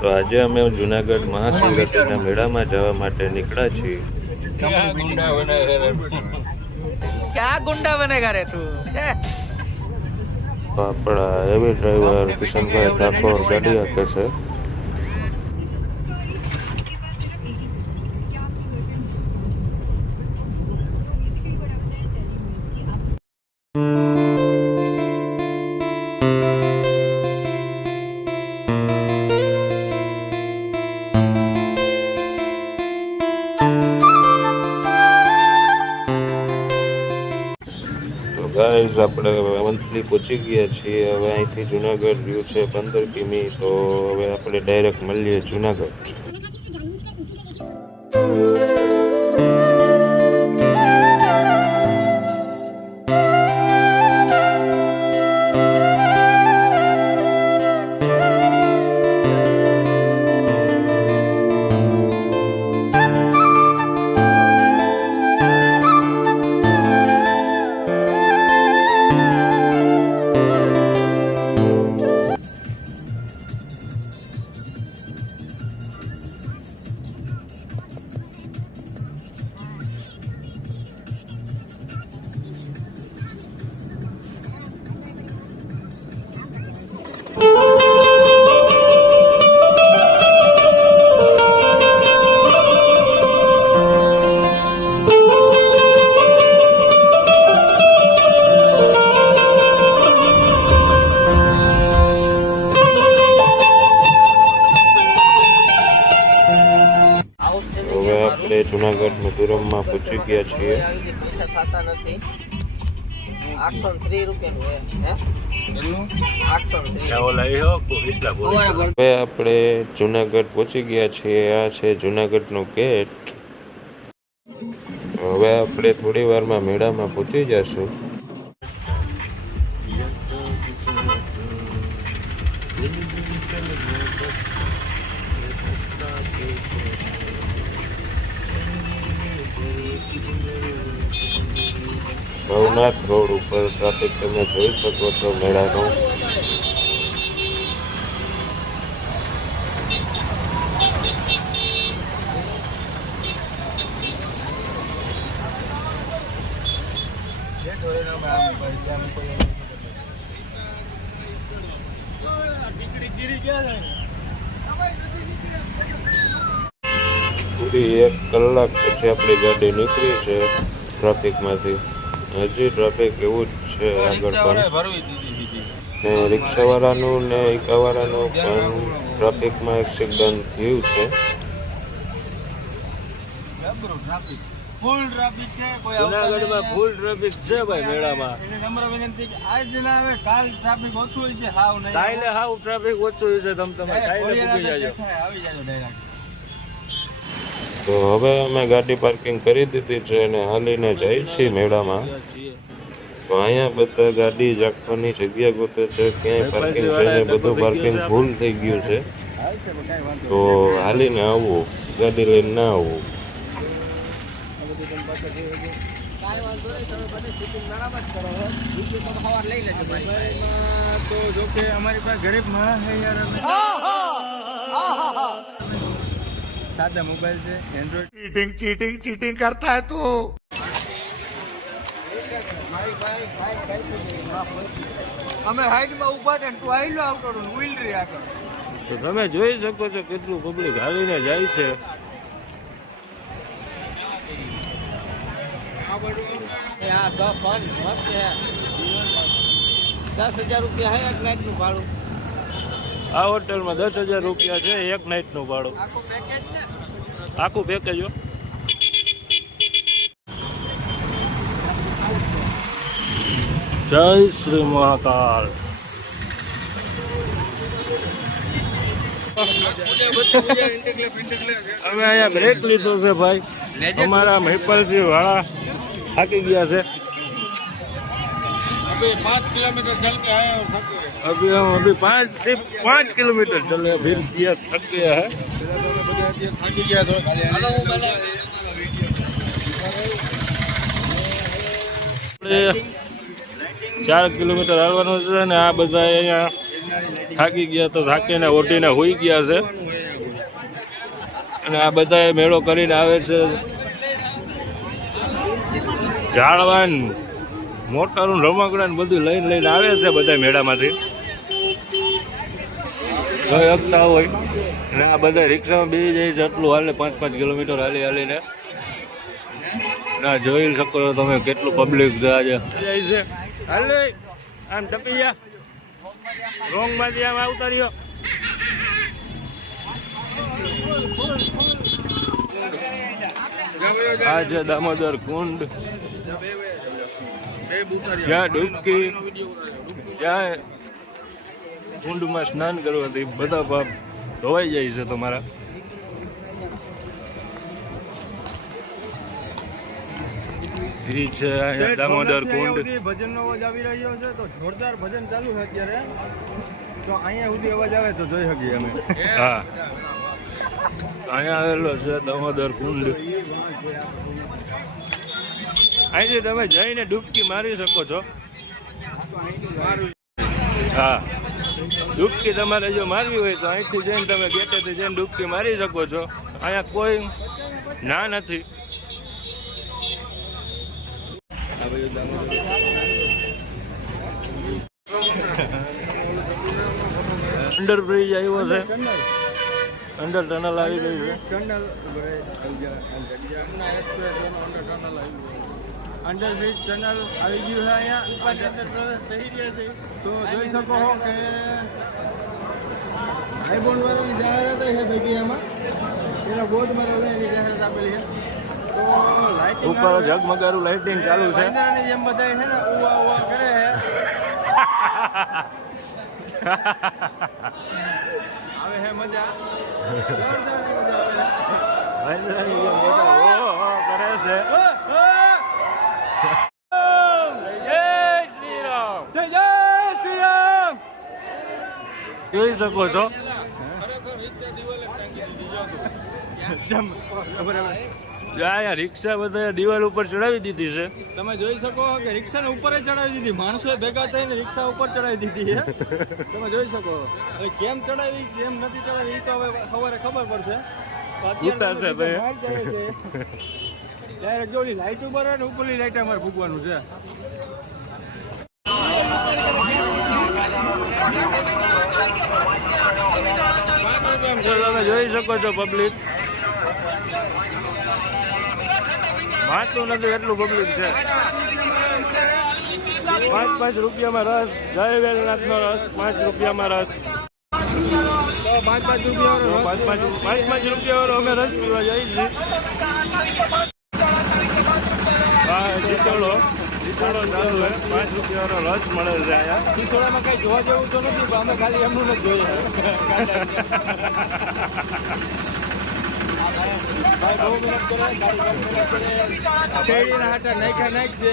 તો આજે અમે જુનાગઢ મહાશિવરાત્રિના મેળામાં જવા માટે નીકળ્યા છીએ. ક્યાં એવી ડ્રાઈવર કિશનભાઈ ઠાકોર ગાડી આપે છે. તો આપણે મંથલી પહોંચી ગયા છીએ. હવે અહીંથી જુનાગઢ વ્યૂ છે, પંદર કિમી. તો હવે આપણે ડાયરેક્ટ મળીએ જુનાગઢ. જુનાગઢ મધુરમમાં પહોંચી ગયા છીએ. થતા નથી હવે આપણે જુનાગઢ પહોંચી ગયા છીએ. આ છે જુનાગઢનું ગેટ. હવે આપણે થોડી વારમાં મેળામાં પહોંચી જશું ભવનાથ રોડ ઉપર ટ્રાફિક તમે જોઈ શકો છો મેળાનો. એક કલાક પછી આપણી ગાડી નીકળી છે ટ્રાફિકમાંથી. હજી ટ્રાફિક એવું જ છે આગળ પણ. ને રિક્ષાવાળાનું ને ઇકાવાળાનું પણ ટ્રાફિકમાં એક્સિડન્ટ થયું છે. ફૂલ ટ્રાફિક છે કોઈ જુનાગઢમાં ફૂલ ટ્રાફિક છે ભાઈ મેળામાં. એટલે નમ્ર વિનંતી કે આજ દિન આવે કાલ ટ્રાફિક ઓછું હોય છે હાવ નહીં કાલે હાવ ટ્રાફિક ઓછું છે તમ તમે કાલે આવી જાજો direct. તો હવે અમે ગાડી પાર્કિંગ કરી દીધી છે અને હાલીને જાય છીએ મેળામાં. તો અહીંયા બધા ગાડી રાખવાની જગ્યા ગોતે છે, ક્યાંય પાર્કિંગ છે ને બધું પાર્કિંગ ફૂલ થઈ ગયું છે. તો હાલીને આવવું ગાડી લઈને ના આવવું તો જો કે અમારી પાસે ગરીબ માણસ છે યાર. સાદા મોબાઈલ છે એન્ડ્રોઈડ અમે હાઈટમાં ઊભા છે તું આઈલો આવતો હતો ને રે આગળ. તો તમે જોઈ શકો છો કેટલું પબ્લિક હાલીને જાય છે. આ ધ ફન મસ્ત હે દસ હજાર રૂપિયા હે એક નાઇટનું ભાડું. આ હોટલમાં દસ હજાર રૂપિયા છે, એક નાઇટનું ભાડું. આખું પેકેજ હો. જય શ્રી મહાકાલ. અમે અહીંયા બ્રેક લીધો છે, ભાઈ. અમારા મહિપલસિંહ વાળા થાકી ગયા છે. अभी पाँच किलोमीटर चल के आए और थक गए अभी हम अभी पाँच से पाँच किलोमीटर चले फिर किया थक गया है થાકી ગયા તો હાલો હું બનાવી આપણે ચાર કિલોમીટર હાલવાનું છે ને આ બધા અહીંયા થાકી ગયા તો થાકીને ઓટીને હોઈ ગયા છે અને આ બધા મેળો કરીને આવે છે ઝાડવાન મોટરનું રમકડા ને બધું લઈને લઈને આવે છે બધા મેળામાંથી. ગઈ હકતા હોય. અને આ બધા રિક્ષામાં બેસી જાય છે એટલું હાલે પાંચ પાંચ કિલોમીટર હાલી હાલીને. ના જોઈ શકો છો તમે કેટલું પબ્લિક છે આજે. જાય છે. હાલે. આમ ટપી ગયા. રોંગમાંથી આમ આવતા રહ્યો. આ દામોદર કુંડ. જ્યાં ડૂબકી જ્યાં કુંડમાં સ્નાન કરવાથી બધા પાપ ધોવાઈ જાય છે તમારા. એ છે અહીંયા દામોદર કુંડ. ભજનનો અવાજ આવી રહ્યો છે તો જોરદાર ભજન ચાલુ છે અત્યારે. તો અહીંયા સુધી અવાજ આવે તો જોઈ શકીએ અમે. હા. અહીંયા આવેલો છે દામોદર કુંડ. અહીંથી તમે જઈને ડૂબકી મારી શકો છો હા ડૂબકી તમારે જો મારવી હોય તો અહીંથી જઈને તમે ગેટેથી જઈને ડૂબકી મારી શકો છો અહીંયા કોઈ ના નથી અંડર બ્રિજ આવ્યો છે અંડર ટનલ આવી ગઈ છે અંડરબ્રિજ ટનલ આવી ગયું છે અહીંયા. ઉપરની અંદર પ્રવેશ થઈ ગયા છે. તો જોઈ શકો છો કે હાઈબોન્ડ વાળાની જાહેરાત છે ભાઈ એમાં એના બોર્ડ મારે એની જાહેરાત આપેલી છે. તો લાઇટિંગ ઉપર ઝગમગારું લાઇટિંગ ચાલુ છે. વાંદરાની જેમ બધા છે ને ઉવા ઉવા કરે છે. આવે છે મજા. મજા જેમ બધા ઓ ઓ કરે છે જય શ્રી રામ જય જય શ્રી રામ જોઈ શકો છો. જે રિક્ષા બધા દિવાલ ઉપર ચડાવી દીધી છે. તમે જોઈ શકો કે રિક્ષાને ઉપર જ ચડાવી દીધી. માણસોએ ભેગા થઈને રિક્ષા ઉપર ચડાવી દીધી છે. તમે જોઈ શકો. હવે કેમ ચડાવી કેમ નથી ચડાવી એ તો હવે સવારે ખબર પડશે. ઉતારશે તો એ. ડાયરેક્ટ જો લાઈટ ઉપર હોય ને ઉપરની લાઈટ અમારે ફૂકવાનું છે. તમે જોઈ શકો છો પબ્લિક વાંચતું નથી એટલું પબ્લિક છે પાંચ પાંચ રૂપિયામાં રસ જય વેલનાથનો રસ પાંચ રૂપિયામાં રસ પાંચ પાંચ રૂપિયા પાંચ પાંચ પાંચ પાંચ રૂપિયા અમે રસ પીવા જઈએ છીએ હા જીતોડો જીતોડો ચાલુ છે પાંચ રૂપિયા રસ મળે છે અહીંયા. કઈ જોવા જેવું તો નથી અમે ખાલી એમનું જ જોઈએ. ભાઈ, બહુ મહેનત કરે છે. શેરડીના હાટા નાખ્યા નાખ છે.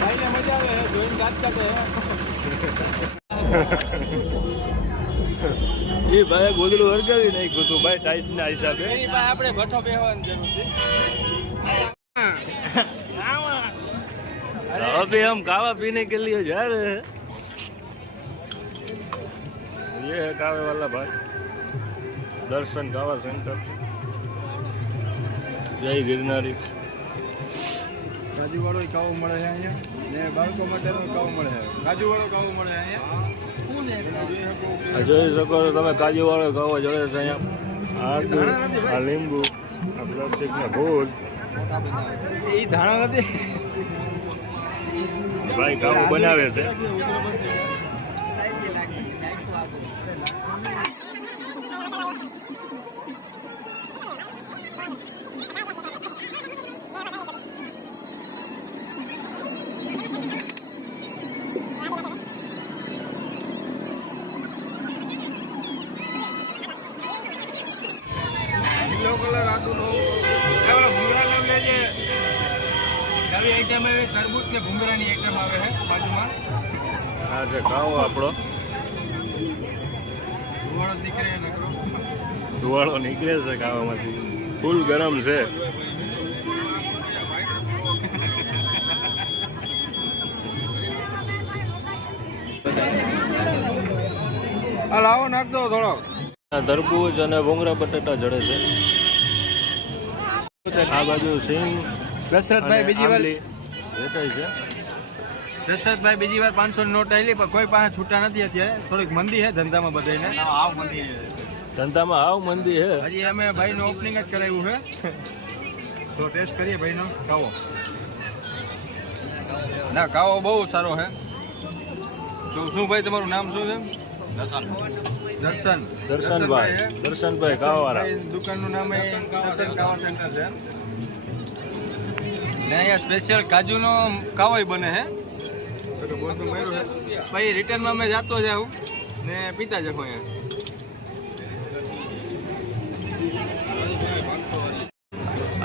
ભાઈને મજા આવે, જોઈને જાત કાઢે. એ ભાઈ ગોદડું હરગાવી નાખ્યું હતું ભાઈ ટાઈટના હિસાબે એની પાસે આપણે ભઠ્ઠો બેહવાની જરૂર છે अभी हम कावा पीने के लिए जा रहे हैं ये है कावे वाला भाई दर्शन कावा सेंटर જય ગિરનારી કાજુ વાળો કાવો મળે છે અહીંયા ને બાળકો માટેનો કાવો મળે છે કાજુ વાળો કાવો મળે છે અહીંયા જોઈ શકો કે આ જોઈ શકો છો તમે કાજુ વાળો જોડે છે અહીંયા. આ લીંબુ આ પ્લાસ્ટિકના ફૂલ એ ધાણા નથી. ભાઈ કાવો બનાવે છે. નવી આઈટમ આવે તરબૂચ કે ભૂંગરાની આઈટમ આવે છે બાજુમાં. હા છે કાવો આપણો. ધુવાળો નીકળે નકરો ધુવાળો નીકળે છે કાવામાંથી ફૂલ ગરમ છે. લાવો નાખ દો થોડો. તરબૂચ અને ભૂંગરા બટેટા જડે છે. આ બાજુ સિંગ. દશરથભાઈ બીજી વાર વેચાય છે. દશરથભાઈ બીજી વાર પાંચસો નોટ આવેલી પણ કોઈ પાસે છૂટા નથી અત્યારે. થોડીક મંદી છે ધંધામાં બધાને આવ મંદી ધંધામાં આવ મંદી હે હજી અમે ભાઈનું ઓપનિંગ જ કરાવ્યું છે. તો ટેસ્ટ કરીએ ભાઈનો. કાવો ના કાવો બહુ સારો છે. તો શું ભાઈ તમારું નામ શું છે? દર્શન. દર્શનભાઈ. હે? દર્શનભાઈ કાવાવાળા દુકાનનું નામ એ દર્શન કાવા સેન્ટર છે. ને અહીંયા સ્પેશિયલ કાજુનો કાવાય બને હે. તો બોલતું પછી રિટર્નમાં અમે જતો જાઉં ને પીતા જખો અહીંયા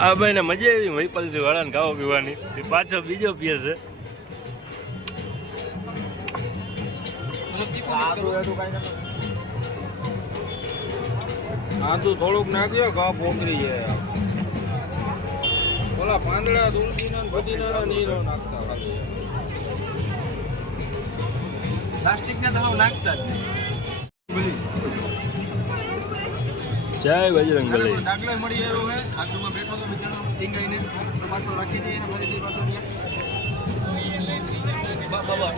આ ભાઈને મજા આવી મહિપાલસિંહ વાળાને ખાવા પીવાની. એ પાછો બીજો પીએ છે. આદુ થોડુંક નાખજો ઘા પોકરી છે ઓલા પાંદડા તુલસીના ને પુદીનાના નહીં નાખતા ખાલી પ્લાસ્ટિકના તો નાખતા જય બજરંગ બલી મળી આવ્યો હે. આજુમાં બેઠો તો બિચારો ટીંગાઈને પાછો રાખી દઈએ ફરીથી પાછો બાબા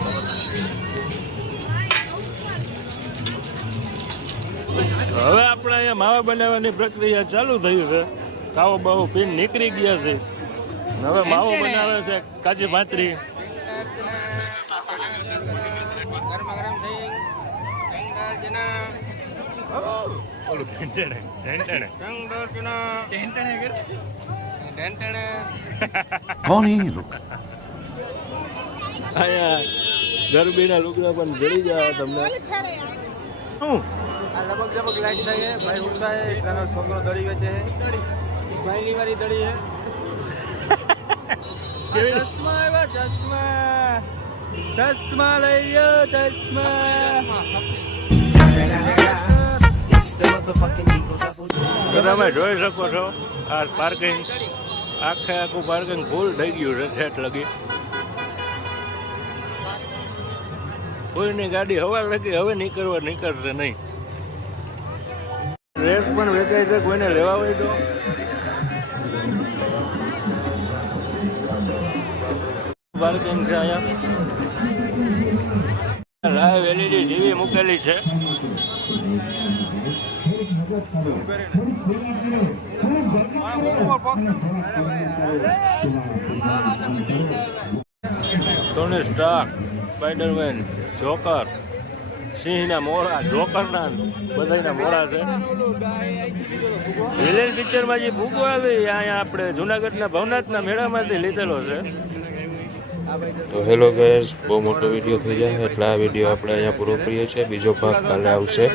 હવે આપણે અહીંયા માવા બનાવવાની પ્રક્રિયા ચાલુ થઈ છે. કાવો બાવો પીન નીકળી ગયા છે. હવે માવો બનાવે છે કાચી ભાતરી. કોણ એ ગરબીના લુગડા પણ જડી જાય તમને. હું? આ લબક જબક લાઈટ થાય ભાઈ ઉઠાય એક છોકરો દડી વેચે છે. ભાઈની વાળી દડી છે. ચશ્મા આવ્યા ચશ્મા ચશ્મા લઈ ગયો ચશ્મા તમે જોઈ શકો છો આ પાર્કિંગ આખે આખું પાર્કિંગ ફૂલ થઈ ગયું છે ઠેઠ લગી. કોઈની ગાડી હવા લગી હવે નીકળવા નીકળશે નહીં. ડ્રેસ પણ વેચાય છે કોઈને લેવા હોય તો. પાર્કિંગ છે અહીંયા. લાઈવ એલઈડી ટીવી મૂકેલી છે. ટોની સ્ટાર સ્પાઈડરમેન જોકર સિંહના મોરા જોકરના બધાના મોરા છે. વિલેન પિક્ચરમાં જે ભૂગો આવી, અહીંયા આપણે જુનાગઢના ભવનાથના મેળામાંથી લીધેલો છે. તો હેલો ગેસ બહુ મોટો વીડિયો થઈ જાય એટલે આ વીડિયો આપણે અહીંયા પૂરો કરીએ છીએ. બીજો ભાગ કાલે આવશે.